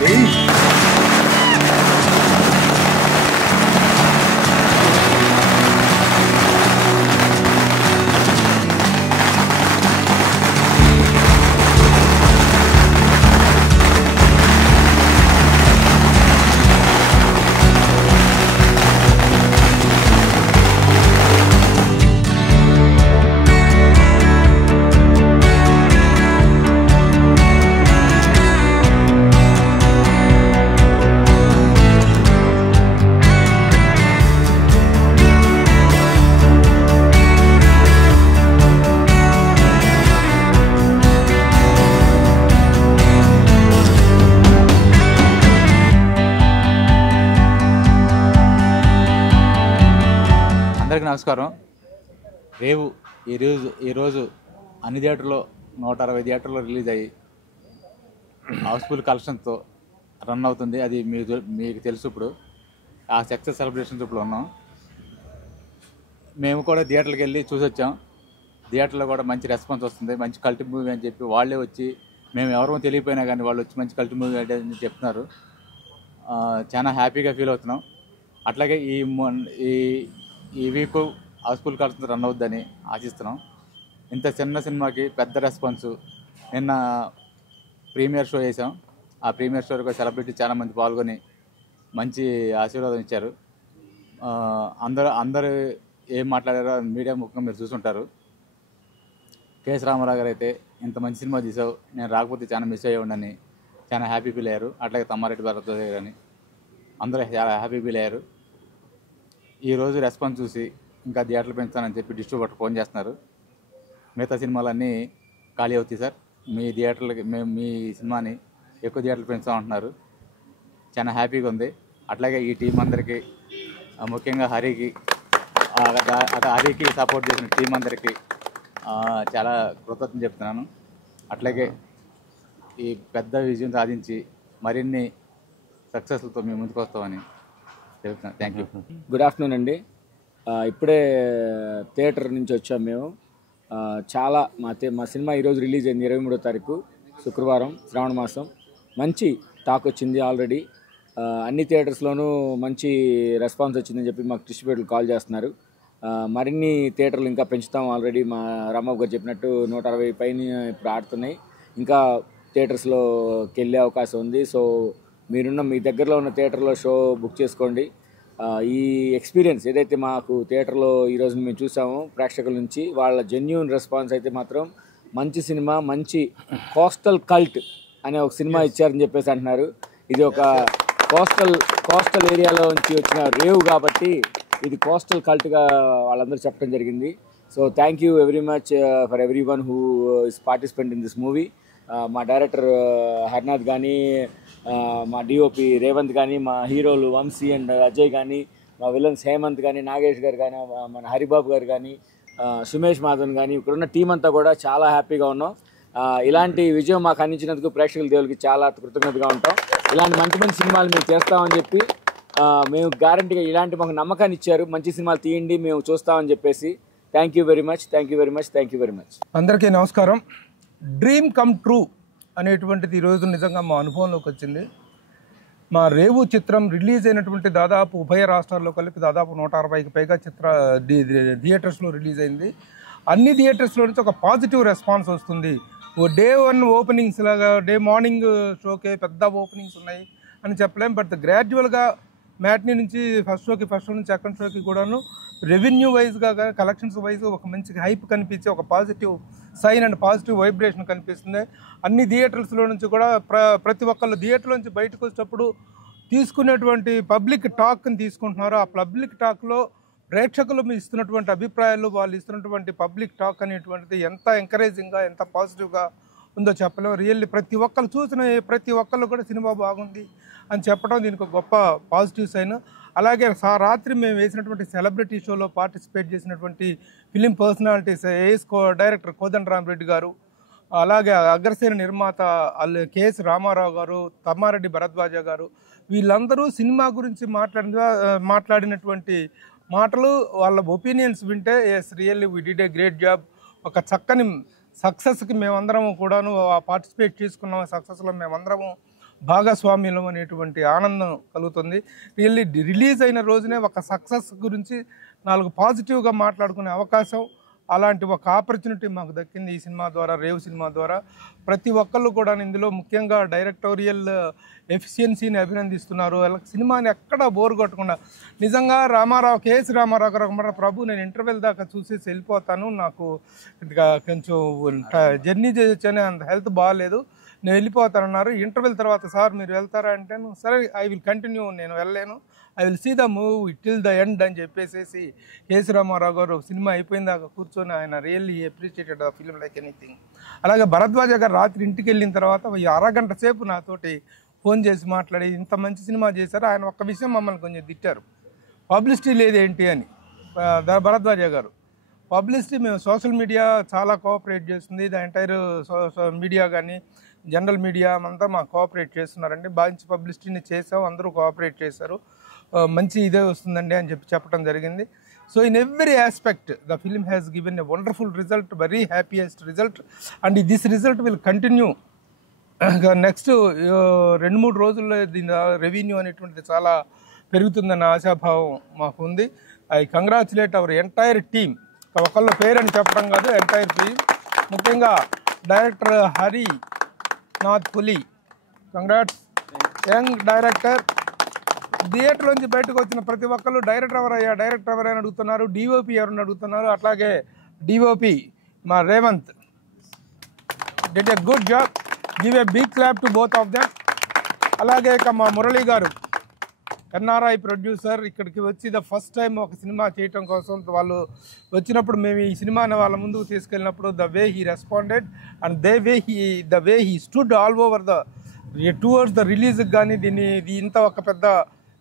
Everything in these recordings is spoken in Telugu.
అందరికీ నమస్కారం. రేవు ఈరోజు అన్ని థియేటర్లో 160 థియేటర్లో రిలీజ్ అయ్యి హౌస్ఫుల్ కలెక్షన్తో రన్ అవుతుంది. అది మీకు తెలుసు. ఇప్పుడు ఆ సక్సెస్ సెలబ్రేషన్స్ ఇప్పుడు ఉన్నాం. మేము కూడా థియేటర్కి వెళ్ళి చూసి వచ్చాం. థియేటర్లో కూడా మంచి రెస్పాన్స్ వస్తుంది. మంచి కల్ట్ మూవీ అని చెప్పి వాళ్ళే వచ్చి, మేము ఎవరో తెలియపోయినా కానీ వాళ్ళు వచ్చి మంచి కల్ట్ మూవీ అని చెప్తున్నారు. చాలా హ్యాపీగా ఫీల్ అవుతున్నాం. అట్లాగే ఈ వీక్ హౌస్ఫుల్ కలెక్షన్ రన్ అవుద్దని ఆశిస్తున్నాం. ఇంత చిన్న సినిమాకి పెద్ద రెస్పాన్స్. నిన్న ప్రీమియర్ షో చేసాం. ఆ ప్రీమియర్ షోకి సెలబ్రిటీ చాలామంది పాల్గొని మంచి ఆశీర్వాదం ఇచ్చారు. అందరూ ఏం మాట్లాడారో మీడియా ముఖ్యంగా మీరు చూసుంటారు. కేఎస్ రామారావు గారు అయితే, ఇంత మంచి సినిమా తీసావు, నేను రాకపోతే చాలా మిస్ అయ్యేవాడిని చాలా హ్యాపీ ఫీల్ అయ్యారు. అట్లాగే తమ్మారెడ్డి భరద్వాజ్ గారు అని అందరూ చాలా హ్యాపీ ఫీల్ అయ్యారు. ఈరోజు రెస్పాన్స్ చూసి ఇంకా థియేటర్లు పెంచుతానని చెప్పి డిస్ట్రిబ్యూటర్ ఫోన్ చేస్తున్నారు. మిగతా సినిమాలన్నీ ఖాళీ అవుతాయి సార్, మీ థియేటర్లకి మేము మీ సినిమాని ఎక్కువ థియేటర్లు పెంచుతామంటున్నారు. చాలా హ్యాపీగా ఉంది. అట్లాగే ఈ టీం అందరికీ, ముఖ్యంగా హరికి సపోర్ట్ చేసిన టీం అందరికీ చాలా కృతజ్ఞతలు చెప్తున్నాను. అట్లాగే ఈ పెద్ద విజయం సాధించి మరిన్ని సక్సెస్లతో మేము ముందుకు వస్తామని చెప్తున్నాను. Thank you. గుడ్ ఆఫ్టర్నూన్ అండి. ఇప్పుడే థియేటర్ నుంచి వచ్చాము మేము. చాలా మా సినిమా ఈరోజు రిలీజ్ అయింది 23వ తారీఖు శుక్రవారం, శ్రావణ మాసం. మంచి టాక్ వచ్చింది ఆల్రెడీ. అన్ని థియేటర్స్లోనూ మంచి రెస్పాన్స్ వచ్చిందని చెప్పి మాకు డిస్ట్రిబ్యూటర్లు కాల్ చేస్తున్నారు. మరిన్ని థియేటర్లు ఇంకా పెంచుతాం. ఆల్రెడీ మా రామబాబు గారు చెప్పినట్టు 160 పైన ఇప్పుడు ఆడుతున్నాయి. ఇంకా థియేటర్స్లోకి వెళ్ళే అవకాశం ఉంది. సో మీ దగ్గరలో ఉన్న థియేటర్లో షో బుక్ చేసుకోండి. ఈ ఎక్స్పీరియన్స్ ఏదైతే మాకు థియేటర్లో ఈరోజు మేము చూసామో ప్రేక్షకుల నుంచి, వాళ్ళ జెన్యూన్ రెస్పాన్స్ అయితే మాత్రం మంచి సినిమా, మంచి కోస్టల్ కల్ట్ అనే ఒక సినిమా ఇచ్చారని చెప్పేసి అంటున్నారు. ఇది ఒక కోస్టల్ ఏరియాలో నుంచి వచ్చిన రేవ్ కాబట్టి ఇది కోస్టల్ కల్ట్గా వాళ్ళందరూ చెప్పడం జరిగింది. So thank you very much for every one who is participant in this movie. మా డైరెక్టర్ హర్నాథ్ కానీ, మా డిఓపి రేవంత్ కానీ, మా హీరోలు వంశీ అండ్ అజయ్ కానీ, మా విలన్స్ హేమంత్ కానీ, నాగేష్ గారు కానీ, మన హరిబాబు గారు కానీ, సుమేష్ మాధవన్ కానీ, ఇక్కడున్న టీం అంతా కూడా చాలా హ్యాపీగా ఉన్నాం. ఇలాంటి విజయం మాకు అందించినందుకు ప్రేక్షకుల దేవులకి చాలా కృతజ్ఞతగా ఉంటాం. ఇలాంటి మంచి సినిమాలు మేము చేస్తామని చెప్పి మేము గ్యారంటీగా ఇలాంటి మాకు నమ్మకాన్ని ఇచ్చారు. మంచి సినిమాలు తీయండి, మేము చూస్తామని చెప్పేసి. Thank you very much. అందరికీ నమస్కారం. డ్రీమ్ కమ్ ట్రూ అనేటువంటిది ఈరోజు నిజంగా మా అనుభవంలోకి వచ్చింది. మా రేవు చిత్రం రిలీజ్ అయినటువంటి దాదాపు ఉభయ రాష్ట్రాల్లో కలిపి దాదాపు 160కి పైగా థియేటర్స్లో రిలీజ్ అయింది. అన్ని థియేటర్స్లో నుంచి ఒక పాజిటివ్ రెస్పాన్స్ వస్తుంది. డే 1 ఓపెనింగ్స్ లాగా డే మార్నింగ్ షోకే పెద్ద ఓపెనింగ్స్ ఉన్నాయి అని చెప్పలేం. బట్ గ్రాడ్యువల్గా మ్యాట్నీ నుంచి ఫస్ట్ షో నుంచి సెకండ్ షోకి కూడాను రెవెన్యూ వైజ్గా కలెక్షన్స్ వైజ్ ఒక మంచి హైప్ కనిపించి ఒక positive sign and positive vibration కనిపిస్తుంది. అన్ని థియేటర్స్లో నుంచి కూడా ప్రతి ఒక్కళ్ళు థియేటర్ నుంచి బయటకు వచ్చేటప్పుడు తీసుకునేటువంటి పబ్లిక్ టాక్ని తీసుకుంటున్నారు. ఆ పబ్లిక్ టాక్లో ప్రేక్షకులు ఇస్తున్నటువంటి అభిప్రాయాలు, వాళ్ళు ఇస్తున్నటువంటి పబ్లిక్ టాక్ అనేటువంటిది ఎంత ఎంకరేజింగ్గా, ఎంత పాజిటివ్గా ఉందో చెప్పలేము. రియల్లీ ప్రతి ఒక్కరు చూసిన ప్రతి ఒక్కళ్ళు కూడా సినిమా బాగుంది అని చెప్పడం దీనికి ఒక గొప్ప పాజిటివ్ సైన్. అలాగే రాత్రి మేము వేసినటువంటి సెలబ్రిటీ షోలో పార్టిసిపేట్ చేసినటువంటి ఫిలిం పర్సనాలిటీస్ డైరెక్టర్ కోదండరామరెడ్డి గారు, అలాగే అగ్రసేన నిర్మాత కేఎస్ రామారావు గారు, తమ్మారెడ్డి భరద్వాజ గారు, వీళ్ళందరూ సినిమా గురించి మాట్లాడినటువంటి మాటలు, వాళ్ళ ఒపీనియన్స్ వింటే yes really we did a great job. ఒక చక్కని సక్సెస్కి మేమందరము కూడాను పార్టిసిపేట్ చేసుకున్నాము. సక్సెస్లో మేమందరము భాగస్వామ్యం అనేటువంటి ఆనందం కలుగుతుంది. రిలీజ్ అయిన రోజునే ఒక సక్సెస్ గురించి 4 పాజిటివ్గా మాట్లాడుకునే అవకాశం, అలాంటి ఒక ఆపర్చునిటీ మాకు దక్కింది ఈ సినిమా ద్వారా, రేవు సినిమా ద్వారా. ప్రతి ఒక్కళ్ళు కూడా ఇందులో ముఖ్యంగా డైరెక్టోరియల్ ఎఫిషియన్సీని అభినందిస్తున్నారు. సినిమాని ఎక్కడా బోర్ కొట్టకుండా, నిజంగా కేఎస్ రామారావు గారు ప్రభు నేను ఇంటర్వెల్ దాకా చూసేసి వెళ్ళిపోతాను, నాకు కొంచెం జర్నీ చేసొచ్చాను, అంత హెల్త్ బాగాలేదు, నేను వెళ్ళిపోతానన్నారు. ఇంటర్వెల్ తర్వాత సార్ మీరు వెళ్తారా అంటే, సరే ఐ విల్ కంటిన్యూ, నేను వెళ్ళలేను, I will see the movie till the end అని చెప్పేసి కేఎస్ రామారావు గారు సినిమా అయిపోయిందాక కూర్చొని ఆయన really appreciated the film like anything. అలాగే భరద్వాజ గారు రాత్రి ఇంటికి వెళ్ళిన తర్వాత అరగంట సేపు నాతోటి ఫోన్ చేసి మాట్లాడి ఇంత మంచి సినిమా చేశారు. ఆయన ఒక్క విషయం మమ్మల్ని కొంచెం తిట్టారు, పబ్లిసిటీ లేదేంటి అని. భరద్వాజ గారు పబ్లిసిటీ మేము సోషల్ మీడియా చాలా కోఆపరేట్ చేస్తుంది, ద ఎంటైర్ మీడియా కానీ జనరల్ మీడియా అంతా మాకు కోఆపరేట్ చేస్తున్నారండి, మంచి పబ్లిసిటీని చేసాం, అందరూ కోఆపరేట్ చేశారు, మంచి ఇదే వస్తుందండి అని చెప్పడం జరిగింది. So in every aspect the film has given a wonderful result, very happiest result, and this result will continue. Next 2-3 రోజుల్లో దీని రెవెన్యూ అనేటువంటిది చాలా పెరుగుతుందన్న ఆశాభావం మాకు ఉంది. I congratulate our entire team, ఒకళ్ళ పేరని చెప్పడం కాదు, ఎంటైర్ టీమ్, ముఖ్యంగా డైరెక్టర్ హరి నాథ్ పులి, కంగ్రాట్స్, యంగ్ డైరెక్టర్. థియేటర్ నుంచి బయటకు వచ్చిన ప్రతి ఒక్కళ్ళు డైరెక్టర్ ఎవరైనా అడుగుతున్నారు, డిఓపి ఎవరైనా అడుగుతున్నారు. అట్లాగే డిఓపి మా Revanth did a good job, give a big clap to both of them. అలాగే ఇక మా మురళి గారు ఎన్ఆర్ఐ ప్రొడ్యూసర్, ఇక్కడికి వచ్చి ద ఫస్ట్ టైం ఒక సినిమా చేయటం కోసం వాళ్ళు వచ్చినప్పుడు మేము ఈ సినిమాని వాళ్ళ ముందుకు తీసుకెళ్ళినప్పుడు the way he responded and the way he stood all over towards the రిలీజ్కి కానీ ఇంత ఒక పెద్ద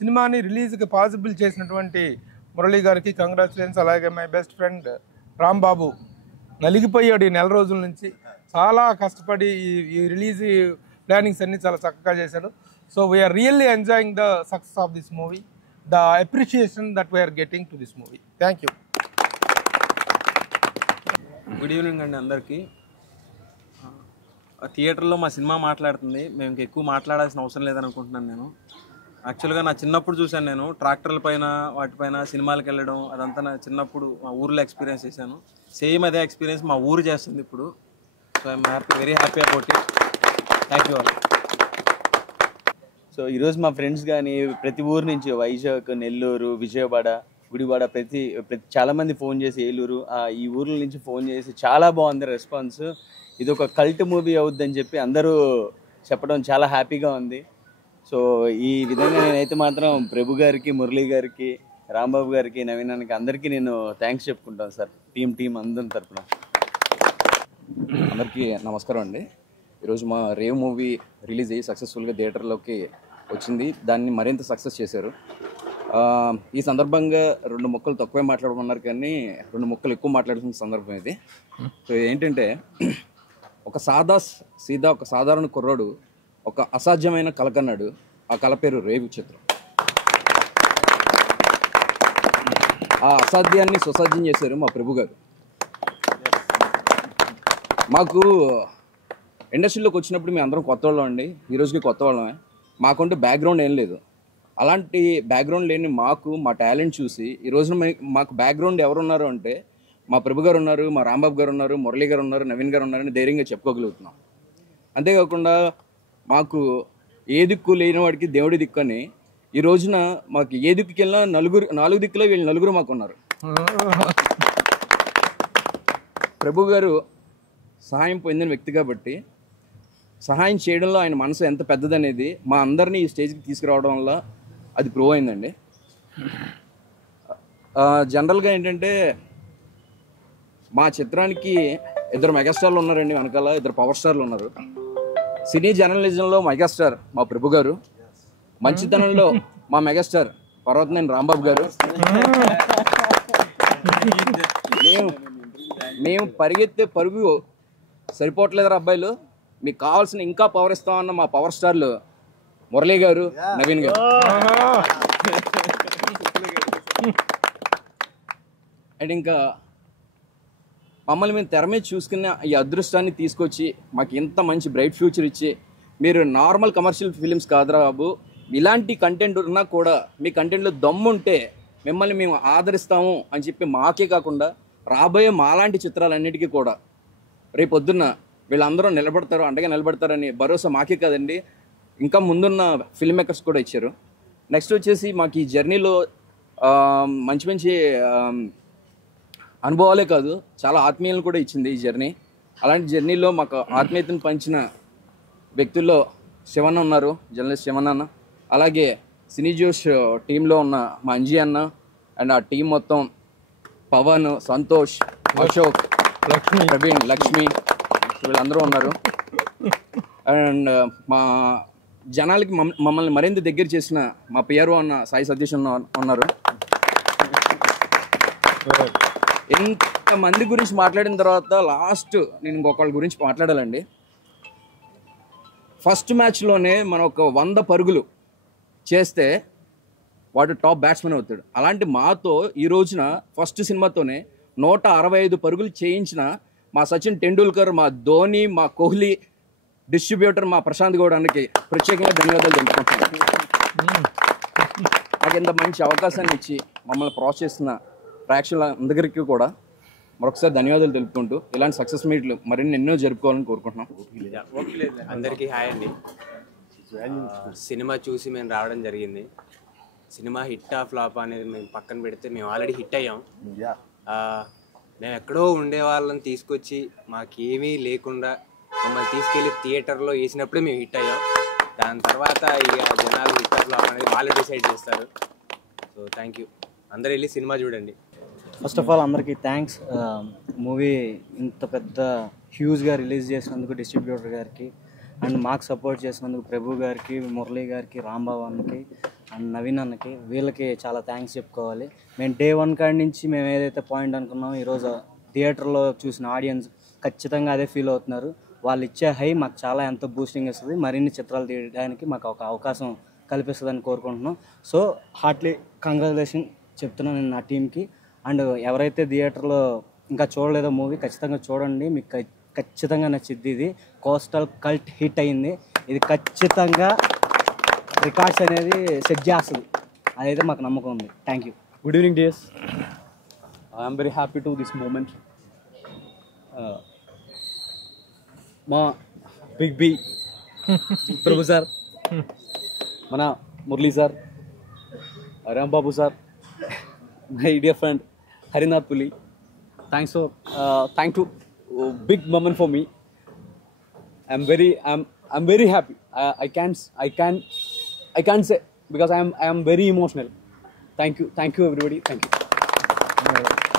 సినిమాని రిలీజ్కి పాసిబుల్ చేసినటువంటి మురళి గారికి కంగ్రాచులేషన్స్. అలాగే మై బెస్ట్ ఫ్రెండ్ రాంబాబు నలిగిపోయాడు ఈ 4 రోజుల నుంచి, చాలా కష్టపడి ఈ రిలీజ్ ప్లానింగ్స్ అన్నీ చాలా చక్కగా చేశాడు. So we are really enjoying the success of this movie, the appreciation that we are getting to this movie. Thank you. Good evening అండి అందరికీ. థియేటర్లో మా సినిమా మాట్లాడుతుంది, మేము ఎక్కువ మాట్లాడాల్సిన అవసరం లేదని అనుకుంటున్నాను. నేను యాక్చువల్గా నా చిన్నప్పుడు చూశాను, నేను ట్రాక్టర్ల పైన వాటిపైన సినిమాలకు వెళ్ళడం, అదంతా నా చిన్నప్పుడు మా ఊర్లో ఎక్స్పీరియన్స్ చేశాను. సేమ్ అదే ఎక్స్పీరియన్స్ మా ఊరు చేస్తుంది ఇప్పుడు. So I'm very happy about it. Thank you all. So ఈరోజు మా ఫ్రెండ్స్ కానీ ప్రతి ఊరు నుంచి వైజాగ్, నెల్లూరు, విజయవాడ, గుడివాడ ప్రతి చాలామంది ఫోన్ చేసి, ఏలూరు ఈ ఊర్ల నుంచి ఫోన్ చేసి చాలా బాగుంది రెస్పాన్స్, ఇది ఒక కల్ట్ మూవీ అవుద్దని చెప్పి అందరూ చెప్పడం చాలా హ్యాపీగా ఉంది. సో ఈ విధంగా నేనైతే మాత్రం ప్రభు గారికి, మురళీ గారికి, రాంబాబు గారికి, నవీనానికి అందరికీ నేను థ్యాంక్స్ చెప్పుకుంటాను సార్, టీం అందరి తరఫున. అందరికీ నమస్కారం అండి. ఈరోజు మా రేవ్ మూవీ రిలీజ్ అయ్యి సక్సెస్ఫుల్గా థియేటర్లోకి వచ్చింది, దాన్ని మరింత సక్సెస్ చేశారు. ఈ సందర్భంగా 2 ముక్కలు తక్కువే మాట్లాడమన్నారు, కానీ 2 ముక్కలు ఎక్కువ మాట్లాడుతున్న సందర్భం ఇది. సో ఏంటంటే, ఒక ఒక సాధారణ కుర్రాడు ఒక అసాధ్యమైన కళ కన్నాడు. ఆ కళ పేరు రేవు చిత్రం. ఆ అసాధ్యాన్ని సుసాధ్యం చేశారు మా ప్రభు గారు. మాకు ఇండస్ట్రీలోకి వచ్చినప్పుడు మేము అందరం కొత్త వాళ్ళం అండి, ఈరోజుకి కొత్త వాళ్ళమే. మాకుంటే బ్యాక్గ్రౌండ్ ఏం లేదు. అలాంటి బ్యాక్గ్రౌండ్ లేని మాకు మా టాలెంట్ చూసి ఈ రోజున మాకు బ్యాక్గ్రౌండ్ ఎవరున్నారు అంటే మా ప్రభు గారు ఉన్నారు, మా రాంబాబు గారు ఉన్నారు, మురళీ గారు ఉన్నారు, నవీన్ గారు ఉన్నారని ధైర్యంగా చెప్పుకోగలుగుతున్నాం. అంతేకాకుండా మాకు ఏ దిక్కు లేని వాడికి దేవుడి దిక్కు అని ఈ రోజున మాకు ఏ దిక్కుకి వెళ్ళినా 4 దిక్కులో వీళ్ళు 9 మాకు ఉన్నారు. ప్రభు గారు సహాయం పొందిన వ్యక్తి కాబట్టి సహాయం చేయడంలో ఆయన మనసు ఎంత పెద్దదనేది మా అందరినీ ఈ స్టేజ్కి తీసుకురావడం వల్ల అది ప్రూవ్ అయిందండి. జనరల్గా ఏంటంటే, మా చిత్రానికి 2 మెగాస్టార్లు ఉన్నారండి, వెనకాల 2 పవర్ స్టార్లు ఉన్నారు. సినీ జర్నలిజంలో మెగాస్టార్ మా ప్రభు గారు, మంచితనంలో మా మెగాస్టార్ పర్వతనేని రాంబాబు గారు. మేము పరిగెత్తే పరుగు సరిపోవట్లేదురా అబ్బాయిలు, మీకు కావాల్సిన ఇంకా పవర్ ఇస్తామన్న మా పవర్ స్టార్లు మురళీ గారు, నవీన్ గారు. అండ్ ఇంకా మమ్మల్ని మేము తెర మీద చూసుకున్న ఈ అదృష్టాన్ని తీసుకొచ్చి మాకు ఇంత మంచి బ్రైట్ ఫ్యూచర్ ఇచ్చి మీరు నార్మల్ కమర్షియల్ ఫిలిమ్స్ కాదురా బాబు, ఇలాంటి కంటెంట్ ఉన్నా కూడా మీ కంటెంట్లో దమ్ముంటే మిమ్మల్ని మేము ఆదరిస్తాము అని చెప్పి మాకే కాకుండా రాబోయే మాలాంటి చిత్రాలన్నిటికీ కూడా రేపొద్దున్న వీళ్ళందరూ నిలబడతారు, అండగా నిలబడతారని భరోసా మాకే కాదండి, ఇంకా ముందున్న ఫిల్మ్ మేకర్స్ కూడా ఇచ్చారు. నెక్స్ట్ వచ్చేసి మాకు ఈ జర్నీలో మంచి మంచి అనుభవాలే కాదు, చాలా ఆత్మీయులను కూడా ఇచ్చింది ఈ జర్నీ. అలాంటి జర్నీలో మాకు ఆత్మీయతను పంచిన వ్యక్తుల్లో శివన్న ఉన్నారు, జర్నలిస్ట్ శివన్న అన్న. అలాగే సినీ జోష్ టీంలో ఉన్న మా అంజీ అన్న అండ్ ఆ టీం మొత్తం, పవన్, సంతోష్, అశోక్, ప్రవీణ్, లక్ష్మి, వీళ్ళందరూ ఉన్నారు. అండ్ మా జనాలకి మమ్మల్ని మరింత దగ్గర చేసిన మా పిఆర్ఓ అన్న సాయి సతీష్ ఉన్నారు. ఇంతమంది గురించి మాట్లాడిన తర్వాత లాస్ట్ నేను ఇంకొకళ్ళ గురించి మాట్లాడాలండి. ఫస్ట్ మ్యాచ్లోనే మనం ఒక 100 పరుగులు చేస్తే వాడు టాప్ బ్యాట్స్మెన్ అవుతాడు. అలాంటి మాతో ఈ రోజున ఫస్ట్ సినిమాతోనే 165 పరుగులు చేయించిన మా సచిన్ టెండూల్కర్, మా ధోని, మా కోహ్లీ, డిస్ట్రిబ్యూటర్ మా ప్రశాంత్ గౌడానికి ప్రత్యేకంగా ధన్యవాదాలు తెలుపుకుంటున్నాను. నాకు ఇంత మంచి అవకాశాన్ని ఇచ్చి మమ్మల్ని ప్రోత్సహిస్తున్న ప్రేక్షకులందరికీ కూడా మరొకసారి ధన్యవాదాలు తెలుపుకుంటూ ఇలాంటి సక్సెస్ మీట్లు మరిన్ని ఎన్నో జరుపుకోవాలని కోరుకుంటున్నాం. అందరికీ హాయ్ అండి. సినిమా చూసి మేము రావడం జరిగింది. సినిమా హిట్ ఆ ఫ్లాప్ అనేది మేము పక్కన పెడితే మేము ఆల్రెడీ హిట్ అయ్యాం. మేము ఎక్కడో ఉండే వాళ్ళని తీసుకొచ్చి మాకేమీ లేకుండా మమ్మల్ని తీసుకెళ్ళి థియేటర్లో వేసినప్పుడే మేము హిట్ అయ్యాం. దాని తర్వాత ఇక జనాలు హిట్ ఆ ఫ్లాప్ అనేది వాళ్ళు డిసైడ్ చేస్తారు. సో థ్యాంక్ యూ, అందరూ వెళ్ళి సినిమా చూడండి. ఫస్ట్ ఆఫ్ ఆల్ అందరికీ థ్యాంక్స్. మూవీ ఇంత పెద్ద హ్యూజ్గా రిలీజ్ చేసినందుకు డిస్ట్రిబ్యూటర్ గారికి, అండ్ మాకు సపోర్ట్ చేసినందుకు ప్రభు గారికి, మురళీ గారికి, రాంబాబు అన్నకి అండ్ నవీన్ అన్నకి, వీళ్ళకి చాలా థ్యాంక్స్ చెప్పుకోవాలి. మేము డే 1 కాడి నుంచి మేము ఏదైతే పాయింట్ అనుకున్నామో ఈరోజు థియేటర్లో చూసిన ఆడియన్స్ ఖచ్చితంగా అదే ఫీల్ అవుతున్నారు. వాళ్ళు ఇచ్చే హై మాకు చాలా ఎంతో బూస్టింగ్ ఇస్తుంది, మరిన్ని చిత్రాలు తీయడానికి మాకు ఒక అవకాశం కల్పిస్తుందని కోరుకుంటున్నాం. సో హార్ట్లీ కంగ్రాచులేషన్ చెప్తున్నాను నేను నా టీంకి. అండ్ ఎవరైతే థియేటర్లో ఇంకా చూడలేదో మూవీ ఖచ్చితంగా చూడండి, మీకు ఖచ్చితంగా నచ్చిద్ది. ఇది కోస్టల్ కల్ట్ హిట్ అయింది, ఇది ఖచ్చితంగా రికార్డ్స్ అనేది సెట్ చేస్తుంది, అదైతే మాకు నమ్మకం ఉంది. Thank you. Good evening, dears. I am very happy to this moment. మా బిగ్ బి ప్రభు సార్, మన Murali sir, Rambabu sir, my dear friend Harinath పులి. Thanks to big moment for me. I'm very happy. I can't say because I am very emotional. Thank you everybody. Thank you.